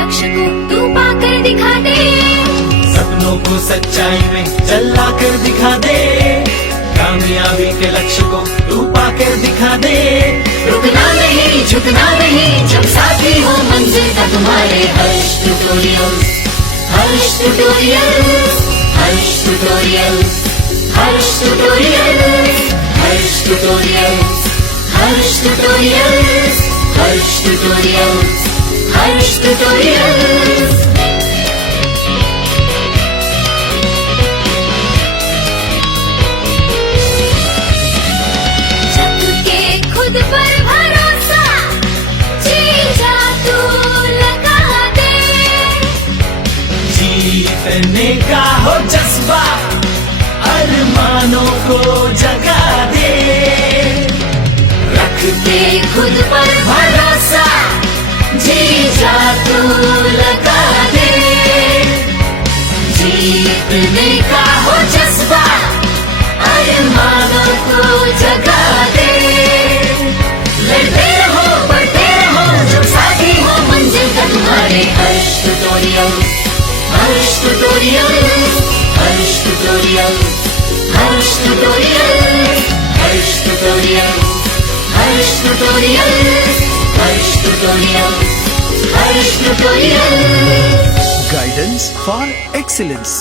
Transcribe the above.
लक्ष्य को तू पाकर दिखा दे। सपनों को सच्चाई में जला कर दिखा दे, कामयाबी के लक्ष्य को तू पाकर दिखा दे। रुकना नहीं झुकना नहीं, जब साथी हो मंजिल का तुम्हारे। Harsh tutorials, Harsh tutorials, Harsh tutorials, Harsh tutorials, Harsh tutorials, Harsh tutorials, Harsh tutorials, Harsh tutorials. खुद पर भरोसा, जी जा तू लगा दे। जीतने का हो जज्बा, अरमानों को जगा दे। रख दे खुद पर भरोसा, जी जा तू लगा दे। जीतने का हो जज्बा, अरमानों को जगा दे। लड़ते रहो बढ़ते रहो, जो साथी हो मंजिल का तुम्हारे। Harsh tutorials, Harsh tutorials, Harsh tutorials, Harsh tutorials, Harsh tutorials, Harsh tutorials, Harsh tutorials, Harsh tutorials. Guidance for excellence.